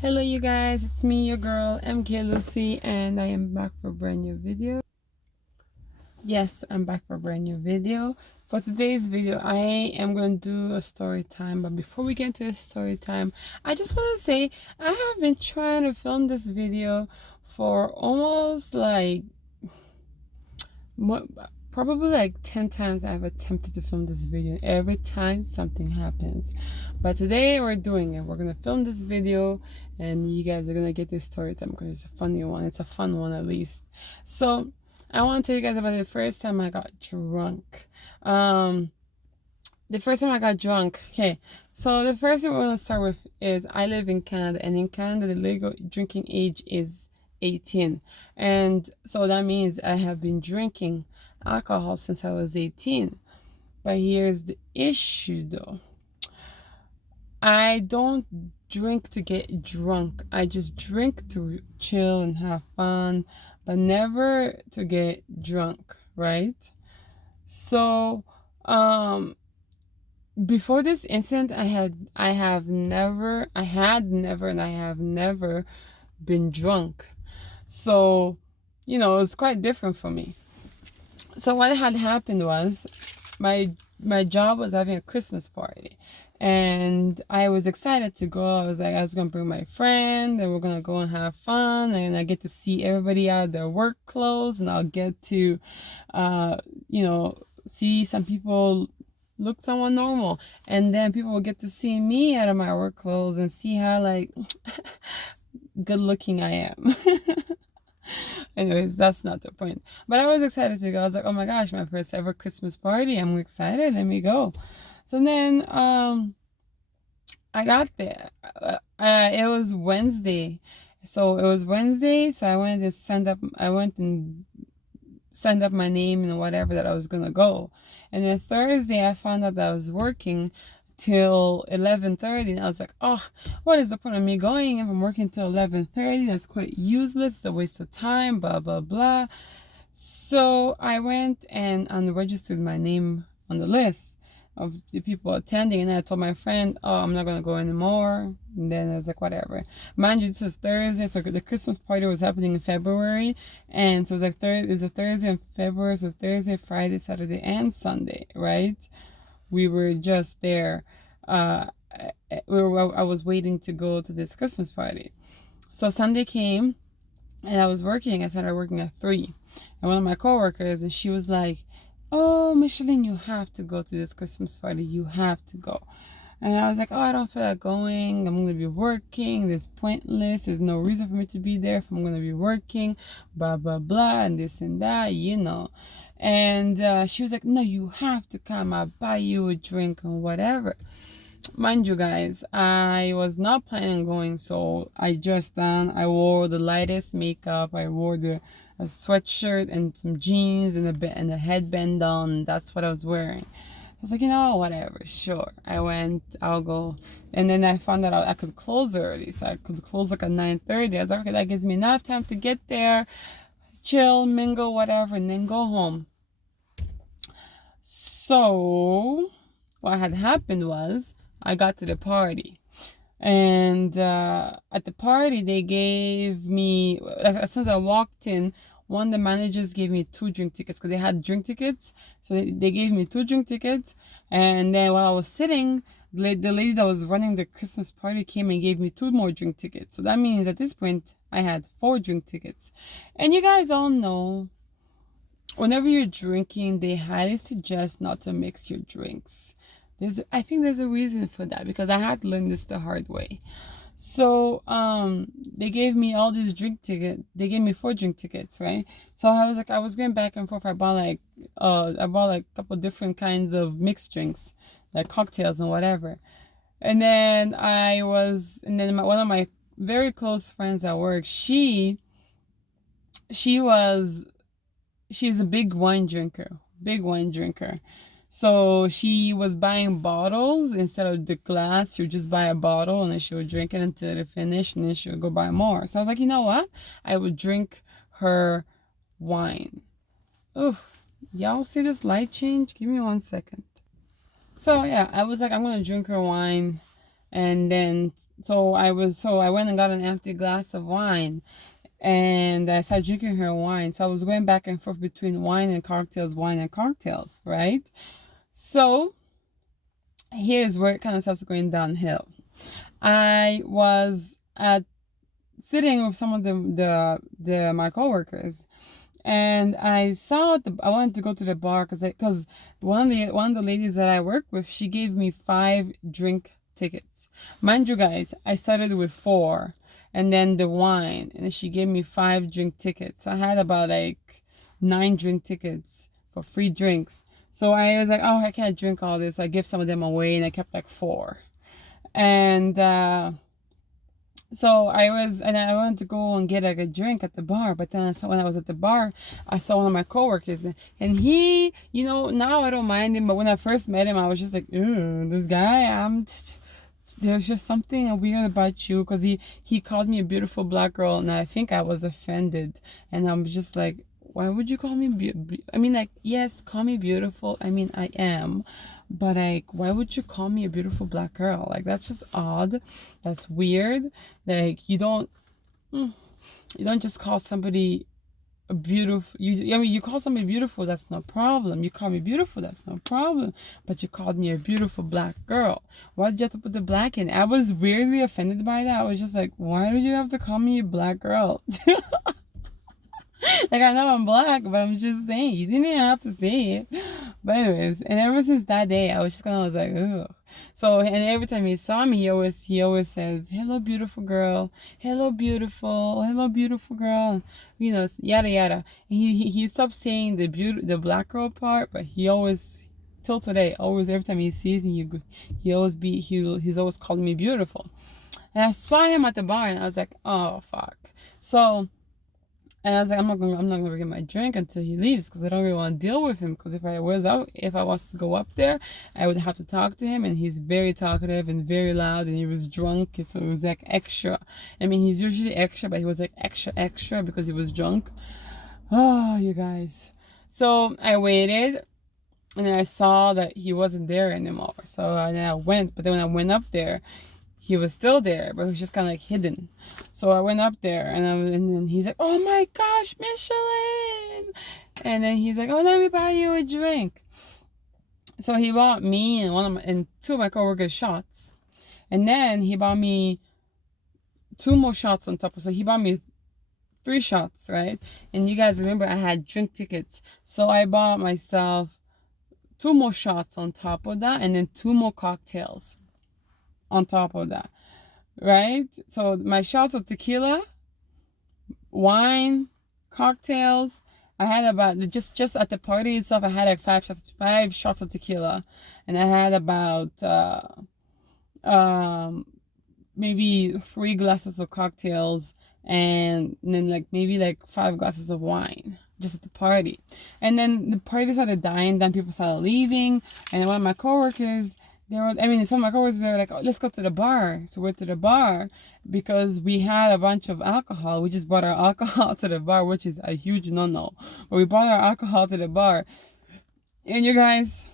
Hello you guys, it's me, your girl, MK Lucy, and I am back for a brand new video. Yes, I'm back for a brand new video. For today's video, I am going to do a story time, but before we get into the story time, I just want to say I have been trying to film this video for almost like probably like 10 times I've attempted to film this video. Every time something happens, but today we're doing it. We're gonna film this video and you guys are gonna get this story time because it's a funny one. It's a fun one, at least. So I want to tell you guys about the first time I got drunk. The first time I got drunk. Okay, so the first thing we're gonna start with is I live in Canada, and in Canada the legal drinking age is 18, and so that means I have been drinking alcohol since I was 18. But here's the issue though. I don't drink to get drunk. I just drink to chill and have fun, but never to get drunk, right? So, before this incident, I had never been drunk. So, it was quite different for me. So what had happened was my job was having a Christmas party, and I was excited to go. I was gonna bring my friend, and we're gonna go and have fun, and I get to see everybody out of their work clothes, and I'll get to, see some people look somewhat normal, and then people will get to see me out of my work clothes and see how like good looking I am. Anyways, that's not the point. But I was excited to go. I was like, oh my gosh, my first ever Christmas party. I'm excited. Let me go. So then I got there. It was Wednesday. So it was Wednesday. So I went and signed up my name and whatever that I was gonna go. And then Thursday I found out that I was working till 11:30, and I was like, oh, what is the point of me going if I'm working till 11:30? That's quite useless. It's a waste of time, blah blah blah. So I went and unregistered my name on the list of the people attending, and I told my friend, oh, I'm not gonna go anymore. And then I was like, whatever. Mind you, this was Thursday, so the Christmas party was happening in February, and so it was like it's a Thursday in February, so Thursday, Friday, Saturday, and Sunday, right? We were just there. I was waiting to go to this Christmas party. So Sunday came, and I was working. I started working at 3. And one of my coworkers, and she was like, oh, Micheline, you have to go to this Christmas party. You have to go. And I was like, oh, I don't feel like going. I'm going to be working. It's pointless. There's no reason for me to be there if I'm going to be working. Blah, blah, blah, and this and that. And she was like, no, you have to come. I'll buy you a drink and whatever. Mind you guys, I was not planning on going, so I dressed down. I wore the lightest makeup. I wore a sweatshirt and some jeans and a headband on. That's what I was wearing. I was like, whatever, sure. I'll go. And then I found out I could close early, so I could close like at 9:30. I was like, okay, that gives me enough time to get there, chill, mingle, whatever, and then go home. So what had happened was I got to the party, and at the party they gave me, as soon as I walked in, one of the managers gave me 2 drink tickets because they had drink tickets. So they gave me 2 drink tickets, and then while I was sitting, the lady that was running the Christmas party came and gave me 2 more drink tickets. So that means at this point I had 4 drink tickets. And you guys all know, whenever you're drinking, they highly suggest not to mix your drinks. I think there's a reason for that, because I had to learn this the hard way. So they gave me all these drink tickets. They gave me 4 drink tickets, right? So I was going back and forth. I bought like a couple different kinds of mixed drinks, like cocktails and whatever. And then one of my very close friends at work, she's a big wine drinker. So she was buying bottles instead of the glass. She would just buy a bottle, and then she would drink it until it finished, and then she would go buy more. So I was like, you know what? I would drink her wine. Oh, y'all see this light change? Give me 1 second. So yeah, I was like, I'm gonna drink her wine. And then, so I went and got an empty glass of wine, and I started drinking her wine. So I was going back and forth between wine and cocktails, right? So here's where it kind of starts going downhill. I was at sitting with some of the my coworkers, and I wanted to go to the bar because one of the ladies that I work with, she gave me 5 drink tickets. Mind you guys, I started with 4, and then the wine, and then she gave me 5 drink tickets. So I had about like 9 drink tickets for free drinks. So I was like, oh, I can't drink all this. So I give some of them away, and I kept like 4. And so I wanted to go and get like a drink at the bar, but then when I was at the bar, I saw one of my coworkers, and he, now I don't mind him, but when I first met him, I was just like, ew, this guy, there's just something weird about you, because he called me a beautiful black girl, and I think I was offended, and I'm just like, why would you call me I mean, like, yes, call me beautiful. I mean, I am. But like, why would you call me a beautiful black girl? Like, that's just odd. That's weird. Like, you don't just call somebody a beautiful. You call somebody beautiful. That's no problem. You call me beautiful. That's no problem. But you called me a beautiful black girl. Why did you have to put the black in? I was weirdly offended by that. I was just like, why did you have to call me a black girl? Like, I know I'm black, but I'm just saying, you didn't even have to say it. But anyways, and ever since that day, I was just kind of was like, ugh. So, and every time he saw me, he always says, hello, beautiful girl. Hello, beautiful girl. Yada, yada. And he stopped saying the black girl part, but he always, till today, always, every time he sees me, he's always calling me beautiful. And I saw him at the bar, and I was like, oh, fuck. So, and I was like, I'm not gonna get my drink until he leaves, because I don't really want to deal with him. Because if I was to go up there, I would have to talk to him, and he's very talkative and very loud, and he was drunk, so it was like extra. I mean, he's usually extra, but he was like extra because he was drunk. Oh, you guys. So I waited, and then I saw that he wasn't there anymore. So then I went, but then when I went up there, he was still there, but he was just kind of like hidden. So I went up there, and then he's like, oh my gosh, Michelin. And then he's like, oh, let me buy you a drink. So he bought me and 2 of my coworkers shots. And then he bought me 2 more shots on top. So he bought me 3 shots, right? And you guys remember I had drink tickets. So I bought myself 2 more shots on top of that, and then 2 more cocktails on top of that, right? So my shots of tequila, wine, cocktails, I had about, just at the party itself, I had like 5 shots of tequila, and I had about maybe 3 glasses of cocktails, and then like maybe like 5 glasses of wine just at the party. And then the party started dying, then people started leaving, and one of my coworkers, some of my coworkers, they were like, oh, let's go to the bar. So we went to the bar because we had a bunch of alcohol. We just brought our alcohol to the bar, which is a huge no-no. But we brought our alcohol to the bar. And you guys,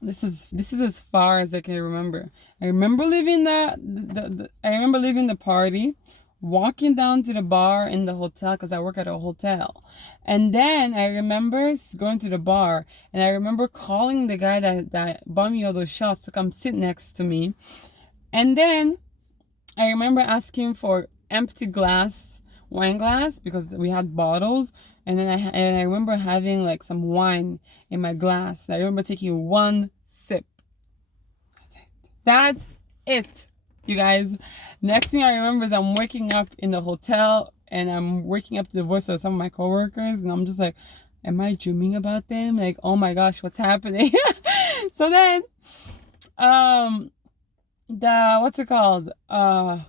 this is as far as I can remember. I remember leaving the party, walking down to the bar in the hotel, because I work at a hotel. And then I remember going to the bar, and I remember calling the guy that bought me all those shots to come sit next to me. And then I remember asking for empty wine glass, because we had bottles. And then I remember having like some wine in my glass. I remember taking 1 sip. That's it. You guys, next thing I remember is I'm waking up in the hotel, and I'm waking up to the voice of some of my coworkers, and I'm just like, am I dreaming about them? Like, oh my gosh, what's happening? So then, what's it called? The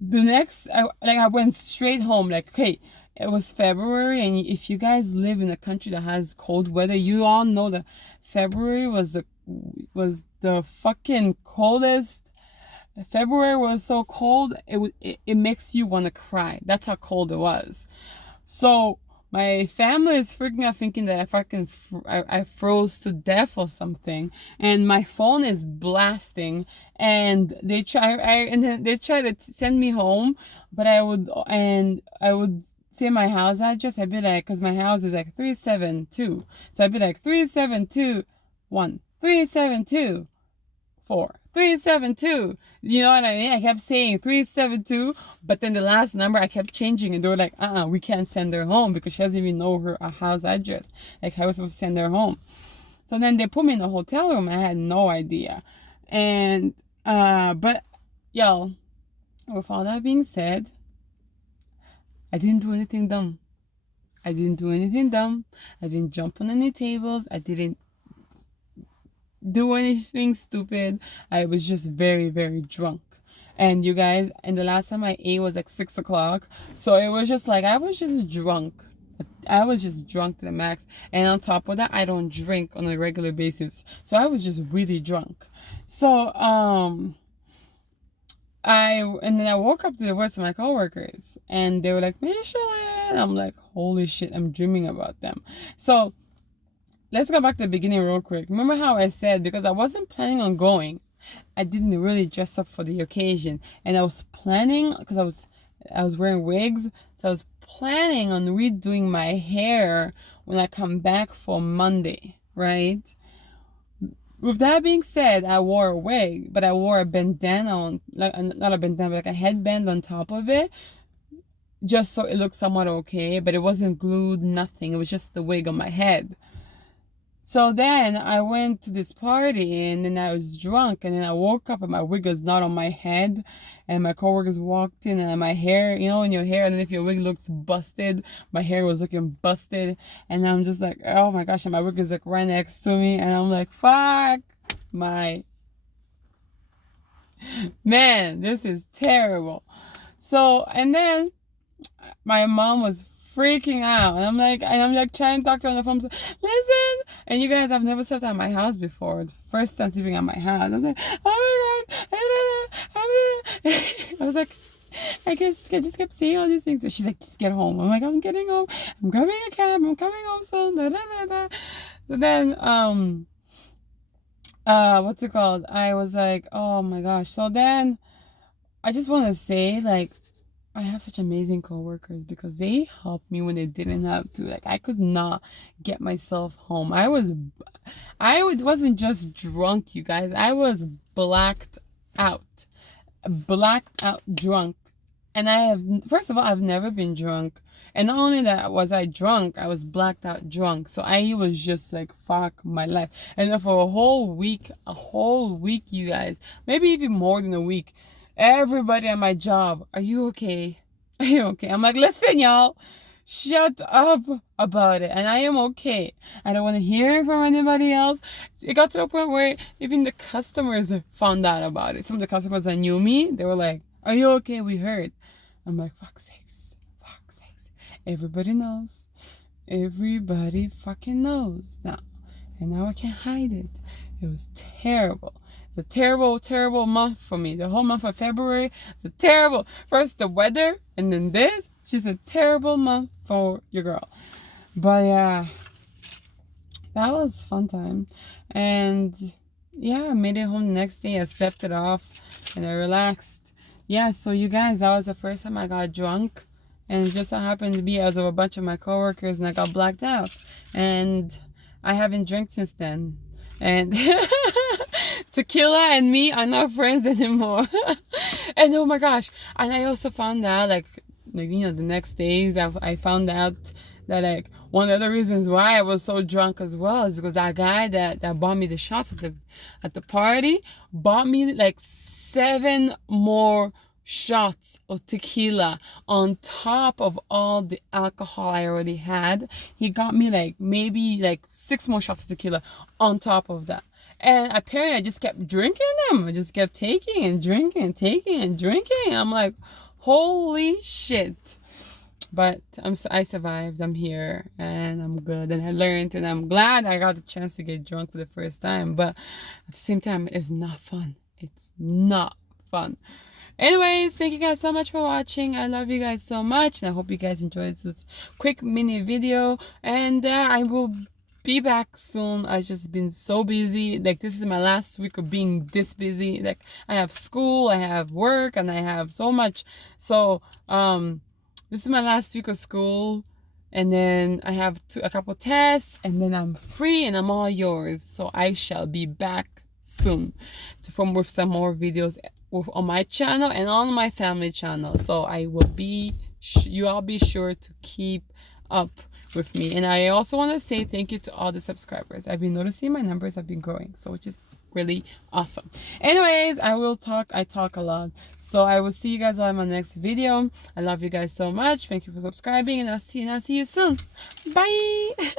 next, I went straight home. Like, okay, it was February, and if you guys live in a country that has cold weather, you all know that February was the fucking coldest. February was so cold, it makes you want to cry. That's how cold it was. So my family is freaking out thinking that I froze to death or something, and my phone is blasting, and they try to send me home, but I would say my house address. I'd be like, because my house is like 372, so I'd be like 372 1 372 4 372. You know what I mean? I kept saying 372, but then the last number I kept changing, and they were like, we can't send her home because she doesn't even know her house address. Like, I was supposed to send her home. So then they put me in a hotel room. I had no idea. And but yo, with all that being said, I didn't do anything dumb. I didn't do anything dumb. I didn't jump on any tables. I didn't do anything stupid. I was just very, very drunk. And you guys, and the last time I ate was like 6 o'clock. So it was just like, I was just drunk. I was just drunk to the max. And on top of that, I don't drink on a regular basis. So I was just really drunk. So, and then I woke up to the rest of my coworkers, and they were like, Michelin. I'm like, holy shit, I'm dreaming about them. So let's go back to the beginning real quick. Remember how I said, because I wasn't planning on going, I didn't really dress up for the occasion, and I was planning, because I was wearing wigs, so I was planning on redoing my hair when I come back for Monday, right? With that being said, I wore a wig, but I wore a bandana on, like, not a bandana, but like a headband on top of it, just so it looked somewhat okay, but it wasn't glued, nothing. It was just the wig on my head. So then I went to this party, and then I was drunk, and then I woke up and my wig was not on my head, and my coworkers walked in, and my hair, you know, in your hair, and then if your wig looks busted, my hair was looking busted, and I'm just like, oh my gosh, and my wig is like right next to me, and I'm like, fuck my man, this is terrible. So, and then my mom was freaking out, and I'm like trying to talk to her on the phone. So, listen, and you guys, I've never slept at my house before. It's the first time sleeping at my house. I was like, oh my god, I was like, I just kept saying all these things. So she's like, just get home. I'm like, I'm getting home. I'm grabbing a cab. I'm coming home soon. Da, da, da, da. So then, what's it called? I was like, oh my gosh. So then, I just want to say, like, I have such amazing coworkers because they helped me when they didn't have to. Like, I could not get myself home. Wasn't just drunk, you guys. I was blacked out drunk. And first of all, I've never been drunk. And not only that was I drunk, I was blacked out drunk. So I was just like, fuck my life. And then for a whole week, you guys, maybe even more than a week, everybody at my job, are you okay? Are you okay? I'm like, listen, y'all, shut up about it. And I am okay. I don't want to hear it from anybody else. It got to the point where even the customers found out about it. Some of the customers that knew me, they were like, are you okay? We heard. I'm like, fuck's sakes. Everybody knows. Everybody fucking knows now. And now I can't hide it. It was terrible. It's a terrible, terrible month for me. The whole month of February, it's a terrible. First the weather, and then this. It's just a terrible month for your girl. But yeah, that was fun time. And yeah, I made it home the next day. I slept it off, and I relaxed. Yeah, so you guys, that was the first time I got drunk. And it just so happened to be I was with a bunch of my coworkers, and I got blacked out. And I haven't drank since then. And tequila and me are not friends anymore. And oh my gosh, and I also found out, like you know, the next days I found out that, like, one of the reasons why I was so drunk as well is because that guy that bought me the shots at the party bought me like 7 more shots of tequila on top of all the alcohol I already had. He got me like maybe like 6 more shots of tequila on top of that. And apparently I just kept drinking them. I just kept taking and drinking. I'm like, holy shit. But I survived. I'm here and I'm good, and I learned, and I'm glad I got the chance to get drunk for the first time. But at the same time, it's not fun. It's not fun. Anyways, thank you guys so much for watching. I love you guys so much, and I hope you guys enjoyed this quick mini video. And I will be back soon. I've just been so busy. Like, this is my last week of being this busy. Like, I have school, I have work, and I have so much. So this is my last week of school, and then I have a couple tests, and then I'm free and I'm all yours. So I shall be back soon with some more videos on my channel and on my family channel. So I will be you all be sure to keep up with me. And I also want to say thank you to all the subscribers. I've been noticing my numbers have been growing, so which is really awesome. Anyways, I talk a lot, so I will see you guys all in my next video. I love you guys so much. Thank you for subscribing, and I'll see you soon. Bye.